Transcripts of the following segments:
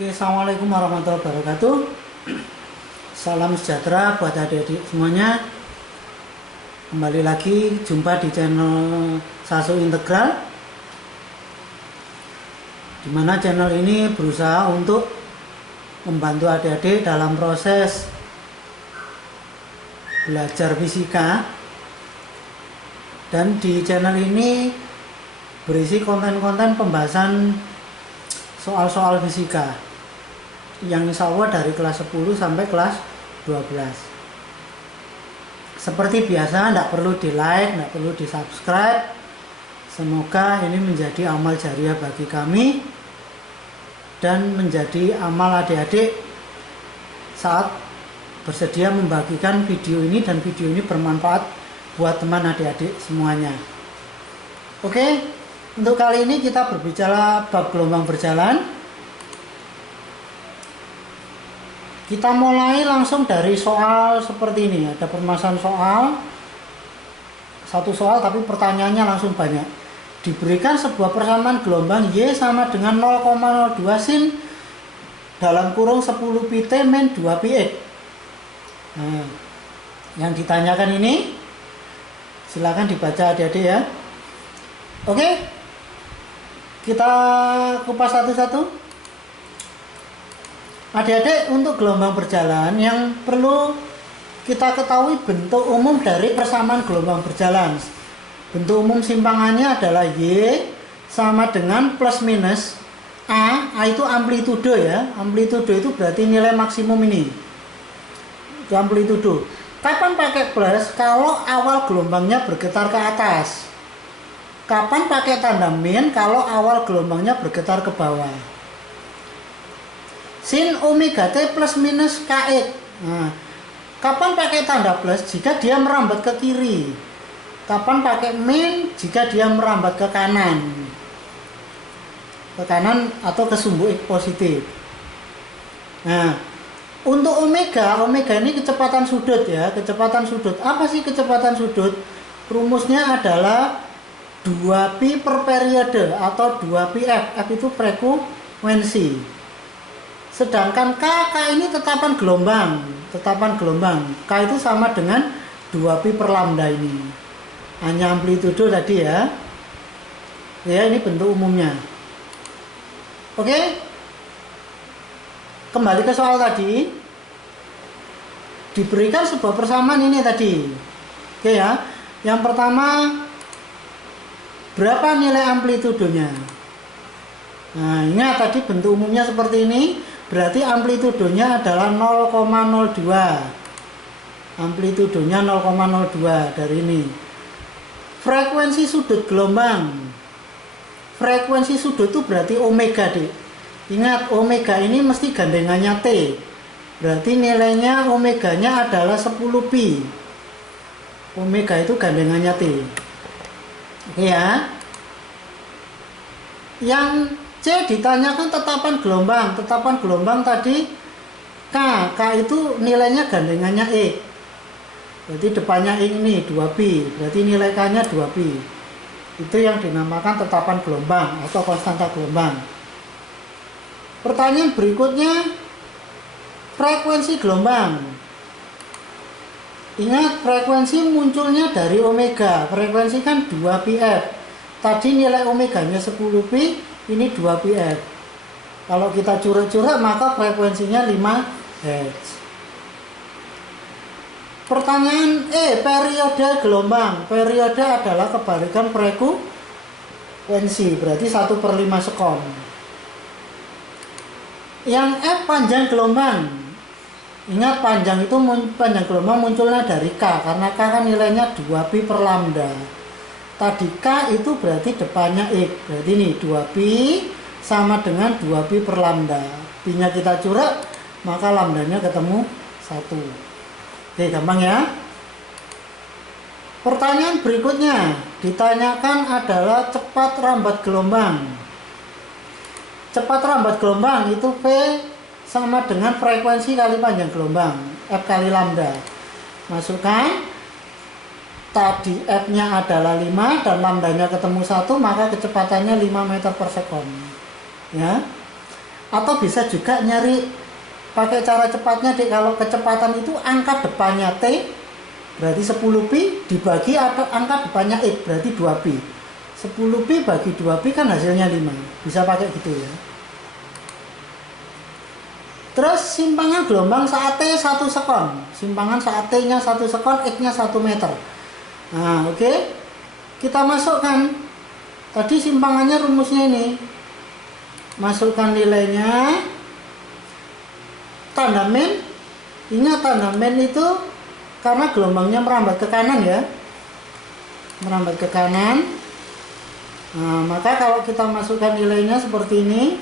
Oke, assalamualaikum warahmatullahi wabarakatuh. Salam sejahtera buat adik-adik semuanya. Kembali lagi jumpa di channel Sasu Integral, dimana channel ini berusaha untuk membantu adik-adik dalam proses belajar fisika. Dan di channel ini berisi konten-konten pembahasan soal-soal fisika yang insya Allah dari kelas 10 sampai kelas 12. Seperti biasa, tidak perlu di like, tidak perlu di subscribe. Semoga ini menjadi amal jariah bagi kami dan menjadi amal adik-adik saat bersedia membagikan video ini, dan video ini bermanfaat buat teman adik-adik semuanya. Oke, untuk kali ini kita berbicara bab gelombang berjalan. Kita mulai langsung dari soal seperti ini. Ada permasalahan soal, satu soal tapi pertanyaannya langsung banyak. Diberikan sebuah persamaan gelombang Y sama dengan 0,02 sin dalam kurung 10 pi T min 2 pi X. Nah, yang ditanyakan ini silakan dibaca adik-adik ya. Oke, kita kupas satu-satu. Adik-adik, untuk gelombang berjalan yang perlu kita ketahui bentuk umum dari persamaan gelombang berjalan. Bentuk umum simpangannya adalah Y sama dengan plus minus A itu amplitudo ya. Amplitudo itu berarti nilai maksimum ini. Itu amplitudo. Kapan pakai plus? Kalau awal gelombangnya bergetar ke atas. Kapan pakai tanda min? Kalau awal gelombangnya bergetar ke bawah. Sin omega T plus minus KX. Nah, kapan pakai tanda plus? Jika dia merambat ke kiri. Kapan pakai min? Jika dia merambat ke kanan. Ke kanan atau ke sumbu X positif. Nah, untuk omega ini kecepatan sudut ya. Kecepatan sudut. Apa sih kecepatan sudut? Rumusnya adalah 2pi per periode atau 2pi F. F itu frekuensi. Sedangkan K ini tetapan gelombang. K itu sama dengan 2pi per lambda ini. Hanya amplitudo tadi ya. Ya, ini bentuk umumnya. Oke. Kembali ke soal tadi. Diberikan sebuah persamaan ini tadi. Oke ya. Yang pertama, berapa nilai amplitudonya? Nah, ingat tadi bentuk umumnya seperti ini. Berarti amplitudonya adalah 0,02. Amplitudonya 0,02 dari ini. Frekuensi sudut gelombang. Frekuensi sudut itu berarti omega, Dik. Ingat, omega ini mesti gandengannya T. Berarti nilainya omeganya adalah 10 pi. Omega itu gandengannya T. Oke ya. Yang C ditanyakan tetapan gelombang. Tetapan gelombang tadi K itu nilainya gandengannya X. Berarti depannya X ini 2pi. Berarti nilai K-nya 2pi. Itu yang dinamakan tetapan gelombang atau konstanta gelombang. Pertanyaan berikutnya, frekuensi gelombang. Ingat, frekuensi munculnya dari omega. Frekuensi kan 2pi F. Tadi nilai omeganya 10 pi. Ini 2πf. Kalau kita curah-curah maka frekuensinya 5 Hz. Pertanyaan periode gelombang. Periode adalah kebalikan frekuensi. Berarti 1/5 sekon. Yang F panjang gelombang. Ingat, panjang gelombang munculnya dari K. Karena K kan nilainya 2pi per lambda. Tadi K itu berarti depannya X. Berarti ini 2pi sama dengan 2pi per lambda. Pi-nya kita coret, maka lambdanya ketemu 1. Oke, gampang ya. Pertanyaan berikutnya ditanyakan adalah cepat rambat gelombang. Cepat rambat gelombang itu V sama dengan frekuensi kali panjang gelombang. F kali lambda. Masukkan. Tadi F-nya adalah 5 dan lambdanya ketemu 1, maka kecepatannya 5 meter per sekon. Ya. Atau bisa juga nyari pakai cara cepatnya Dik, kalau kecepatan itu angka depannya T berarti 10pi dibagi atau angka depannya X berarti 2pi. 10pi bagi 2pi kan hasilnya 5. Bisa pakai gitu ya. Terus simpangan gelombang saat T 1 sekon. Simpangan saat T-nya 1 sekon, X-nya 1 meter. Nah, oke. Kita masukkan. Tadi simpangannya rumusnya ini. Masukkan nilainya. Tanda min. Ingat tanda min itu karena gelombangnya merambat ke kanan ya. Merambat ke kanan. Nah, maka kalau kita masukkan nilainya seperti ini,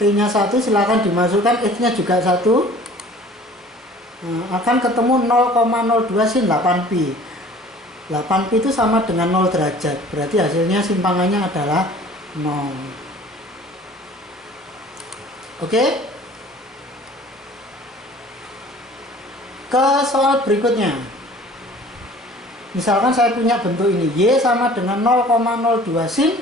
T-nya 1 silakan dimasukkan, X-nya juga 1. Nah, akan ketemu 0,02 sin 8pi. 8pi itu sama dengan 0 derajat. Berarti hasilnya simpangannya adalah 0. Oke? Ke soal berikutnya. Misalkan saya punya bentuk ini, Y sama dengan 0,02 sin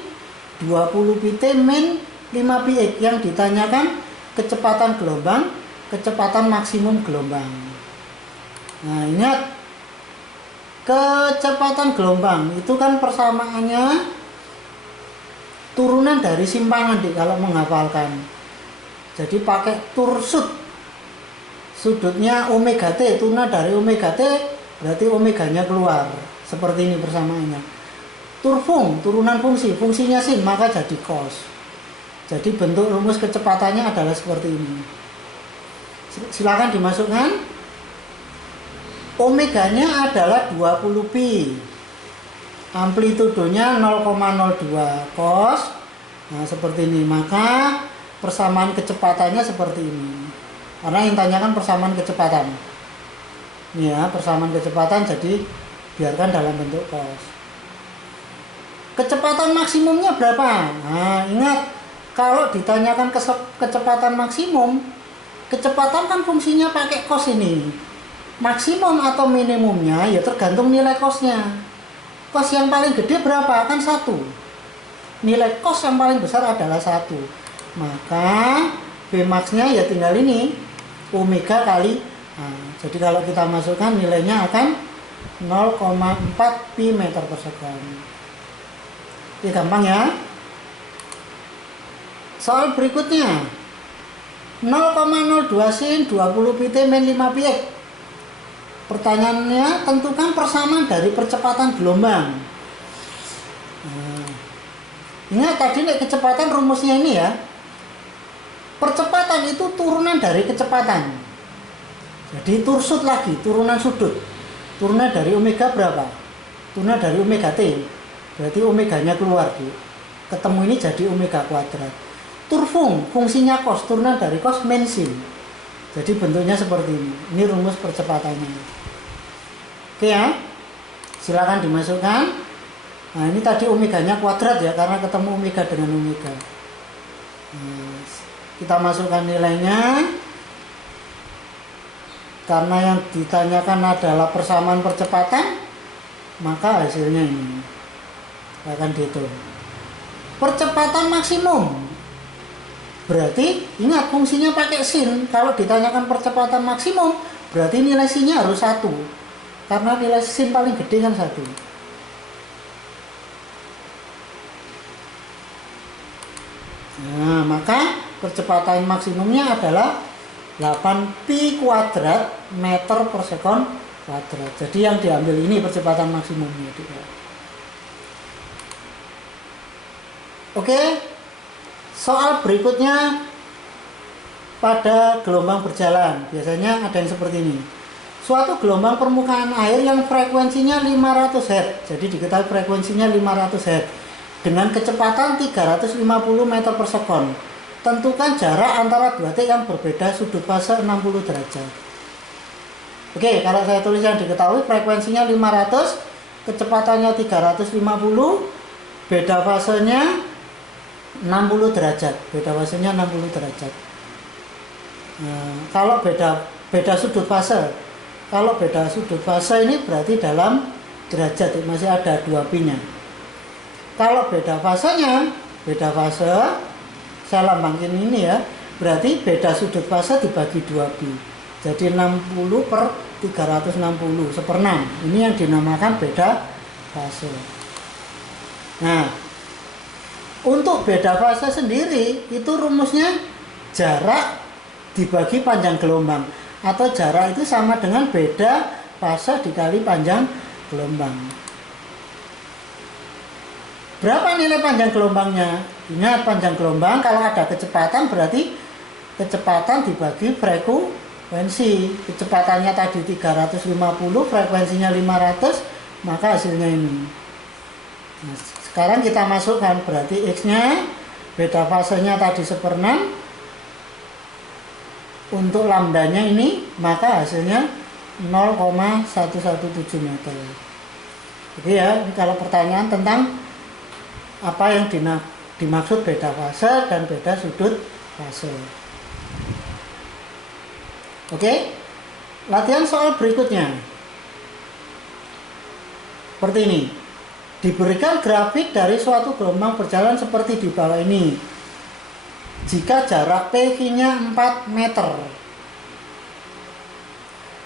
20 pi T min 5 pi X. Yang ditanyakan kecepatan gelombang, kecepatan maksimum gelombang. Nah, ingat kecepatan gelombang itu kan persamaannya turunan dari simpangan kalau menghafalkan. Jadi pakai tursud, sudutnya omega T, turunan dari omega T berarti omeganya keluar. Seperti ini persamaannya. Turfung, turunan fungsi, fungsinya sin, maka jadi cos. Jadi bentuk rumus kecepatannya adalah seperti ini. Silakan dimasukkan. Omeganya adalah 20 pi. Amplitudonya 0,02 cos. Nah, seperti ini. Maka persamaan kecepatannya seperti ini. Karena yang tanyakan persamaan kecepatan. Ya, persamaan kecepatan, jadi biarkan dalam bentuk cos. Kecepatan maksimumnya berapa? Nah, ingat kalau ditanyakan kecepatan maksimum, kecepatan kan fungsinya pakai cos ini. Maksimum atau minimumnya ya tergantung nilai cosnya. Cos yang paling gede berapa? Kan 1. Nilai cos yang paling besar adalah 1. Maka Bmax-nya ya tinggal ini, omega kali. Nah, jadi kalau kita masukkan nilainya akan 0,4 pi meter per sekon. Ini gampang ya. Soal berikutnya 0,02 sin 20 pi T min 5 pi X. Pertanyaannya tentukan persamaan dari percepatan gelombang. Nah, ingat tadi nih kecepatan rumusnya ini ya. Percepatan itu turunan dari kecepatan. Jadi tursud lagi, turunan sudut. Turunan dari omega berapa? Turunan dari omega T. Berarti omeganya keluar, Bu. Ketemu ini jadi omega kuadrat. Turfung, fungsinya cos, turunan dari cos min sin. Jadi bentuknya seperti ini. Ini rumus percepatannya. Oke ya. Silakan dimasukkan. Nah, ini tadi omeganya kuadrat ya, karena ketemu omega dengan omega. Nah, kita masukkan nilainya. Karena yang ditanyakan adalah persamaan percepatan, maka hasilnya ini akan dihitung. Percepatan maksimum berarti ingat fungsinya pakai sin. Kalau ditanyakan percepatan maksimum berarti nilai sinnya harus 1, karena nilai sin paling gede kan 1. Nah, maka percepatan maksimumnya adalah 8 pi kuadrat meter per sekon kuadrat. Jadi yang diambil ini percepatan maksimumnya. Oke. Soal berikutnya pada gelombang berjalan. Biasanya ada yang seperti ini. Suatu gelombang permukaan air yang frekuensinya 500 Hz. Jadi diketahui frekuensinya 500 Hz dengan kecepatan 350 meter per sekon. Tentukan jarak antara dua T yang berbeda sudut fase 60 derajat. Oke, kalau saya tulis yang diketahui frekuensinya 500, kecepatannya 350, beda fasenya 60 derajat. Beda fasenya 60 derajat. Nah, kalau beda sudut fase. Kalau beda sudut fase ini berarti dalam derajat, masih ada 2 pi-nya. Kalau beda fasenya, beda fase, saya lambangin ini ya. berarti beda sudut fase dibagi 2pi. Jadi 60 per 360, 1/6. Ini yang dinamakan beda fase. Nah, untuk beda fase sendiri itu rumusnya jarak dibagi panjang gelombang, atau jarak itu sama dengan beda fase dikali panjang gelombang. Berapa nilai panjang gelombangnya? Ingat, panjang gelombang kalau ada kecepatan berarti kecepatan dibagi frekuensi. Kecepatannya tadi 350, frekuensinya 500, maka hasilnya ini. Nah, sekarang kita masukkan, berarti X-nya, beta fasenya tadi 1/6, untuk lambdanya ini, maka hasilnya 0,117 meter. Oke ya, ini kalau pertanyaan tentang apa yang dimaksud beda fase dan beda sudut fase. Oke, latihan soal berikutnya. Seperti ini. Diberikan grafik dari suatu gelombang berjalan seperti di bawah ini. Jika jarak PV-nya 4 meter,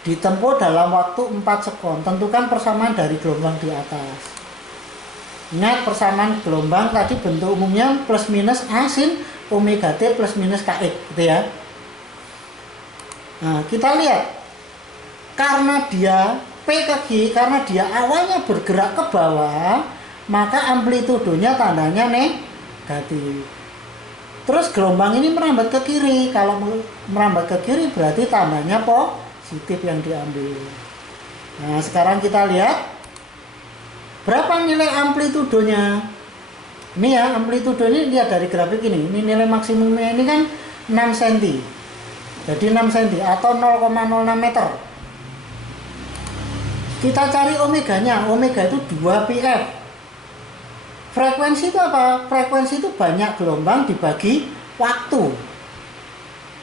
ditempuh dalam waktu 4 sekon, tentukan persamaan dari gelombang di atas. Ingat, persamaan gelombang tadi bentuk umumnya plus minus A sin omega T plus minus KX, gitu ya. Nah, kita lihat, karena dia P ke G, karena dia awalnya bergerak ke bawah, maka amplitudenya tandanya negatif. Terus gelombang ini merambat ke kiri. Kalau merambat ke kiri berarti tandanya positif yang diambil. Nah, sekarang kita lihat berapa nilai amplitudenya. Ini ya, amplitudo ini lihat dari grafik ini. Ini nilai maksimumnya ini kan 6 cm. Jadi 6 cm atau 0,06 meter. Kita cari omeganya. Omega itu 2πf. Frekuensi itu apa? Frekuensi itu banyak gelombang dibagi waktu.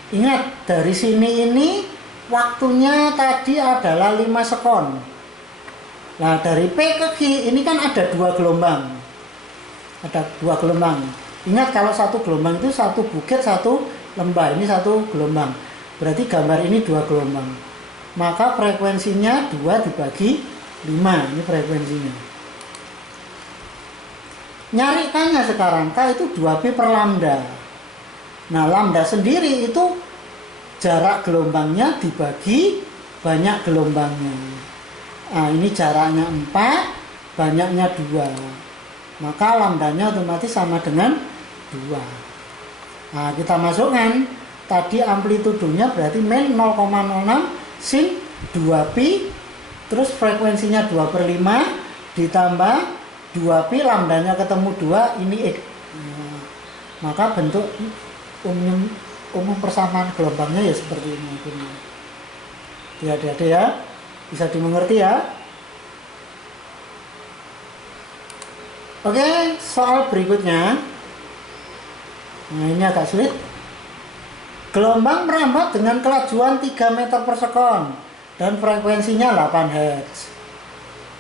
Ingat, dari sini ini waktunya tadi adalah 5 sekon. Nah, dari P ke G ini kan ada 2 gelombang. Ada 2 gelombang. Ingat, kalau satu gelombang itu satu bukit, satu lembah. Ini satu gelombang. Berarti gambar ini 2 gelombang. Maka frekuensinya 2 dibagi 5. Ini frekuensinya. Nyarikannya sekarang, K itu 2pi per lambda. Nah, lambda sendiri itu jarak gelombangnya dibagi banyak gelombangnya. Nah, ini jaraknya 4, banyaknya 2. Maka lambdanya otomatis sama dengan 2. Nah, kita masukkan. Tadi amplitudenya berarti min 0,06 sin 2pi. Terus frekuensinya 2/5 ditambah 2pi, lambdanya ketemu 2, ini X. Nah, maka bentuk umum persamaan gelombangnya ya seperti ini. Ya, adik-adik ya. Bisa dimengerti ya. Oke, soal berikutnya. Nah, ini agak sulit. Gelombang merambat dengan kelajuan 3 meter per sekon dan frekuensinya 8 Hz.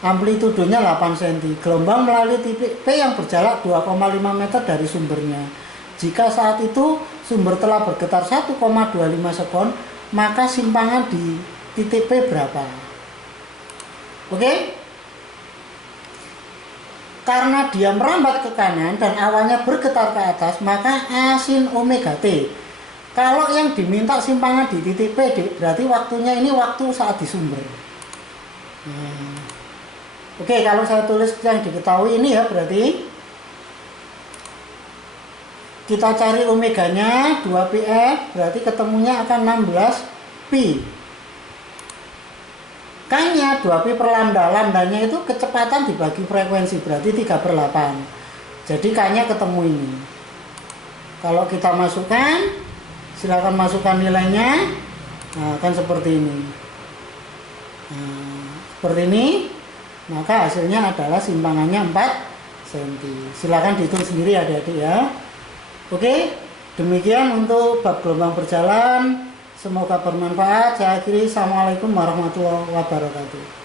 Amplitudenya 8 cm. Gelombang melalui titik P yang berjarak 2,5 meter dari sumbernya. Jika saat itu sumber telah bergetar 1,25 sekon, maka simpangan di titik P berapa? Oke? Karena dia merambat ke kanan dan awalnya bergetar ke atas, maka A sin omega T. Kalau yang diminta simpangan di titik P, berarti waktunya ini waktu saat di sumber. Oke, kalau saya tulis yang diketahui ini ya, berarti kita cari omeganya 2πf, berarti ketemunya akan 16 pi. K-nya 2pi per lambda. Lambdanya itu kecepatan dibagi frekuensi, berarti 3/8. Jadi K-nya ketemu ini. Kalau kita masukkan, silakan masukkan nilainya. Nah, kan seperti ini. Nah, seperti ini. Maka hasilnya adalah simpangannya 4 cm. Silakan dihitung sendiri adik-adik ya. Oke, demikian untuk bab gelombang berjalan. Semoga bermanfaat. Saya akhiri. Assalamualaikum warahmatullahi wabarakatuh.